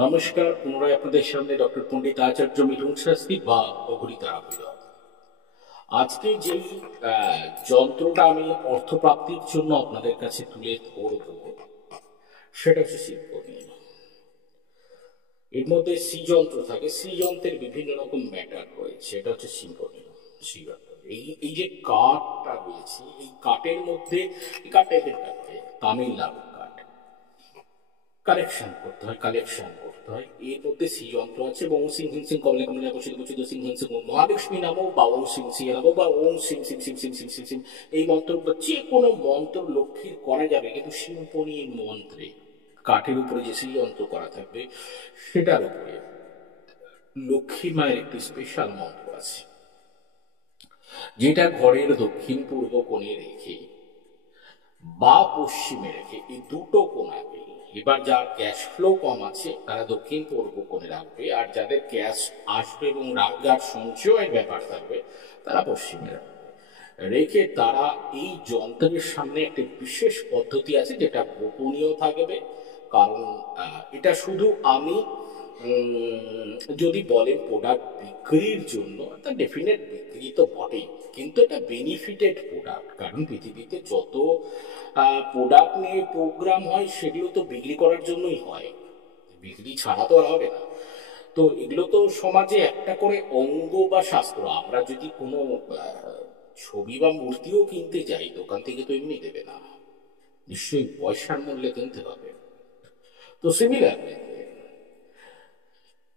নমস্কার, পুনরায় আপনাদের সামনে ডক্টর পণ্ডিত আচার্য মিঠুন শাস্ত্রী বা অঘরী তারাপীঠ। আজকে যেই যন্ত্রটা আমি অর্থপ্রাপ্তির জন্য আপনাদের কাছে তুলে ধরব সেটা হচ্ছে শিল্পনী। এর মধ্যে সি যন্ত্র থাকে, সি যন্ত্রের বিভিন্ন রকম ম্যাটার রয়েছে। এটা হচ্ছে শিল্পনী। এই এই যে কাঠটা রয়েছে, এই কাঠের মধ্যে এই কাঠটা এদের কাটে তামিলনাড়ু কাঠ কালেকশন করতে হয়। এর মধ্যে সি যন্ত্র আছে। ওম সিং হিং সিং কমলে কমলে বসিত বসিত সিং হিং সিং মহালক্ষ্মী নামো বা ওম সিং সিং নামো বা ওম সিং সিং সিং সিং সিং সিং সিং এই মন্ত্র যে কোনো মন্ত্র লক্ষ্মীর করা যাবে, কিন্তু শিল্পনীর মন্ত্রে কাঠের উপরে যে সি যন্ত্র করা থাকবে সেটার উপরে লক্ষ্মী মায়ের একটি স্পেশাল মন্ত্র আছে, যেটা ঘরের দক্ষিণ পূর্ব কোণে রেখে বা পশ্চিমে রেখে এই দুটো কোণাকে, এবার যার ক্যাশ ফ্লো কম আছে তারা দক্ষিণ পূর্ব কোণে রাখবে, আর যাদের ক্যাশ আসবে এবং যার সঞ্চয়ের ব্যাপার থাকবে তারা পশ্চিমে রাখবে। রেখে তারা এই যন্ত্রের সামনে একটি বিশেষ পদ্ধতি আছে যেটা গোপনীয় থাকবে। কারণ এটা শুধু আমি যদি বলেন প্রোডাক্ট বিক্রির জন্য, তা ডেফিনেট বিক্রি তো বটেই, কিন্তু এটা বেনিফিটেড প্রোডাক্ট। কারণ পৃথিবীতে যত প্রোডাক্ট নিয়ে প্রোগ্রাম হয় সেগুলো তো বিক্রি করার জন্যই হয়, বিক্রি ছাড়া তো আর হবে না। তো এগুলো তো সমাজে একটা করে অঙ্গ বা শাস্ত্র। আমরা যদি কোনো ছবি বা মূর্তিও কিনতে যাই, দোকান থেকে তো এমনি দেবে না, নিশ্চয়ই পয়সার মূল্যে কিনতে হবে। তো সিমিলারলি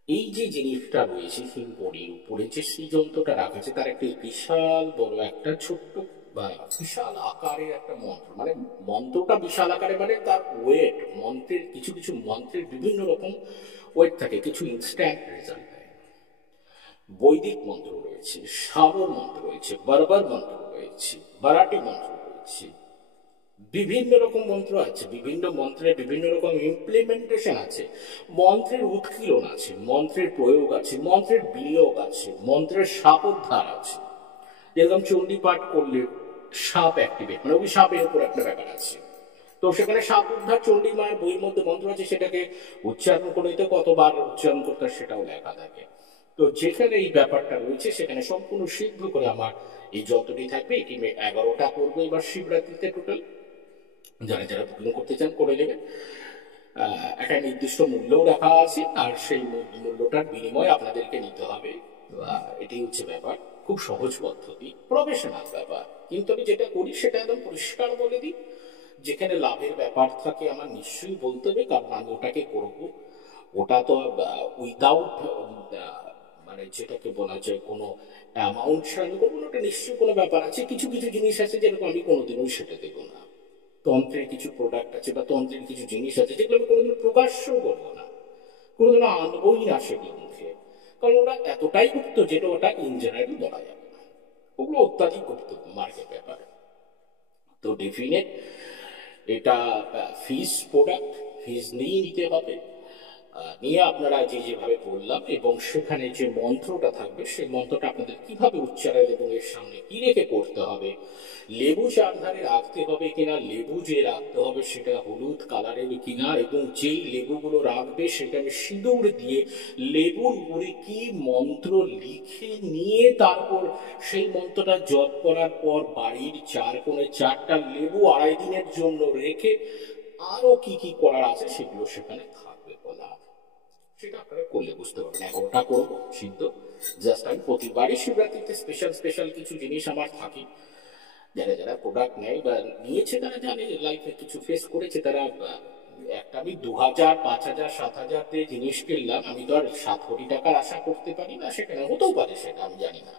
এই যে জিনিসটা রয়েছে শিল্পনির উপরে যে শ্রীযন্ত্রটা রাখা আছে, তার একটি বিশাল বড় একটা ছোট্ট বা বিশাল আকারের একটা মন্ত্র, মানে মন্ত্রটা বিশাল আকারে, মানে তার ওয়েট, মন্ত্রের কিছু কিছু মন্ত্রের বিভিন্ন রকম ওয়েট থাকে, কিছু ইনস্ট্যান্ট রেজাল্ট দেয়। বৈদিক মন্ত্র রয়েছে, সাবর মন্ত্র রয়েছে, বর্বর মন্ত্র রয়েছে, বারাটি মন্ত্র রয়েছে, বিভিন্ন রকম মন্ত্র আছে, বিভিন্ন মন্ত্রের বিভিন্ন রকম ইমপ্লিমেন্টেশন আছে, মন্ত্রের উৎকীর্ণ আছে, মন্ত্রের প্রয়োগ আছে, মন্ত্রের বিনিয়োগ আছে, মন্ত্রের সাপোদ্ধার আছে। যেরকম চণ্ডী পাঠ করলে সাপ অ্যাক্টিভেট, মানে অভিশাপের উপর একটা ব্যাপার আছে। তো সেখানে সাপ উদ্ধার চণ্ডী মায়ের বইয়ের মধ্যে মন্ত্র আছে, সেটাকে উচ্চারণ করে দিতে কতবার উচ্চারণ করতে সেটাও লেখা থাকে। তো যেখানে এই ব্যাপারটা রয়েছে সেখানে সম্পূর্ণ সিদ্ধ করে আমার এই যতটি থাকবে, এটি 11টা করবো এবার শিবরাত্রিতে টোটাল। যারা যারা বুকিং করতে চান করে নেবেন। একটা নির্দিষ্ট মূল্যও রাখা আছে, আর সেই মূল্যটার বিনিময়ে আপনাদেরকে নিতে হবে। এটি হচ্ছে ব্যাপার, খুব সহজ পদ্ধতি, প্রফেশনাল ব্যাপার। কিন্তু আমি যেটা করি সেটা একদম পরিষ্কার বলে দিই। যেখানে লাভের ব্যাপার থাকে আমার নিশ্চয়ই বলতে হবে, কারণ আমি ওটাকে করব। ওটা তো উইদাউট মানে যেটাকে বলা যায় কোনো অ্যামাউন্ট সাইন করবো না, ওটা নিশ্চয়ই কোনো ব্যাপার আছে। কিছু কিছু জিনিস আছে যেরকম আমি কোনোদিনও সেটা দেবো না। তন্ত্রের কিছু প্রোডাক্ট আছে বা তন্ত্রের কিছু জিনিস আছে যেগুলো আমি কোনোদিন প্রকাশ্য করবো না, কোনোদিন আনবই না সেগুলো মুখে, কারণ ওটা এতটাই গুপ্ত যেটা ওটা ইন জেনারেল বলা যাবে না। ওগুলো অত্যাধিক গুপ্ত মার্কেট ব্যাপারে। তো ডেফিনেট এটা ফিস প্রোডাক্ট, ফিস নিয়ে নিতে হবে। নিয়ে আপনারা যেভাবে বললাম, এবং সেখানে যে মন্ত্রটা থাকবে সেই মন্ত্রটা আপনাদের কিভাবে উচ্চারণ এবং এর সামনে কি রেখে করতে হবে, লেবু চারধারে রাখতে হবে কিনা, লেবু যে রাখতে হবে সেটা হলুদ কালারের কিনা, এবং যেই লেবুগুলো রাখবে সেখানে সিঁদুর দিয়ে লেবুর উপরে কি মন্ত্র লিখে নিয়ে তারপর সেই মন্ত্রটা জপ করার পর বাড়ির চার কোণে 4টা লেবু 2.5 দিনের জন্য রেখে আরো কি কি করার আছে সেগুলো সেখানে থাকবে বলা। সেটা আপনারা করলে বুঝতে পারবেন। 11টা করবো সিদ্ধ। জাস্ট আমি প্রতিবারই শিবরাত্রিতে স্পেশাল স্পেশাল কিছু জিনিস আমার থাকে। যারা যারা প্রোডাক্ট নেয় বা নিয়েছে তারা জানে, লাইফে কিছু ফেস করেছে তারা। একটা আমি 2000, 5000, 7000 দিয়ে জিনিস কিনলাম, আমি তো আর 7 কোটি টাকার আশা করতে পারি না। সেখানে হতেও পারে, সেটা আমি জানি না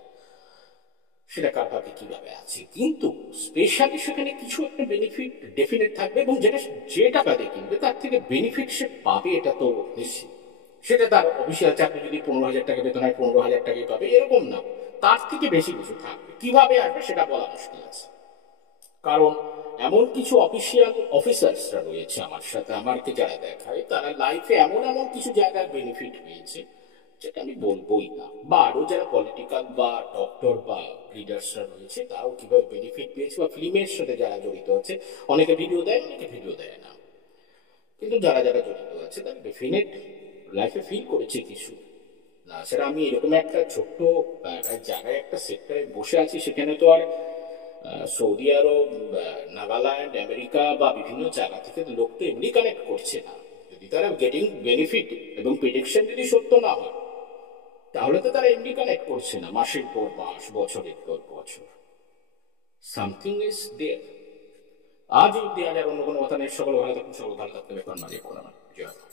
সেটা কার ভাবে কিভাবে আছে, কিন্তু স্পেশালি সেখানে কিছু একটা বেনিফিট ডেফিনেট থাকবে, এবং যেটা যে টাকা দিয়ে কিনবে তার থেকে বেনিফিট সে পাবে, এটা তো নিশ্চিত। সেটা তার অফিসিয়াল চাকরি যদি 15,000 টাকা বেতন হয়, 15,000 টাকাই পাবে এরকম না, তার থেকে বেশি কিছু থাকবে। কিভাবে আসবে সেটা বলা মুশকিল আছে, কারণ এমন কিছু অফিসিয়াল অফিসার্সরা রয়েছে আমার সাথে, আমাকে যারা দেখায়, তারা লাইফে এমন এমন কিছু জায়গায় বেনিফিট পেয়েছে যেটা আমি বলবোই না। বা আরো যারা পলিটিক্যাল বা ডক্টর বা লিডার্সরা রয়েছে তারাও কিভাবে বেনিফিট পেয়েছে, বা ফিল্মের সাথে যারা জড়িত আছে, অনেকে ভিডিও দেয় অনেকে ভিডিও দেয় না, কিন্তু যারা যারা জড়িত আছে তারা ডেফিনেট লাইফে ফিল করেছি কিছু। না সেটা আমি এরকম একটা ছোট্ট জায়গায় একটা সেক্টরে বসে আছি, সেখানে তো আর সৌদি আরব, নাগাল্যান্ড, আমেরিকা বা বিভিন্ন জায়গা থেকে লোক তো এমনি কানেক্ট করছে না। যদি তারা গেটিং বেনিফিট এবং প্রেডিকশন যদি সত্য না হয়, তাহলে তো তারা এমনি কানেক্ট করছে না মাসের পর মাস, বছরের পর বছর। Something is there. আজ অব্দি আজ আর অন্য কোনো কথা নেই। সকল ভালো থাকুন, সকল ভালো থাকতে ব্যাপার না যে কোনো জয়।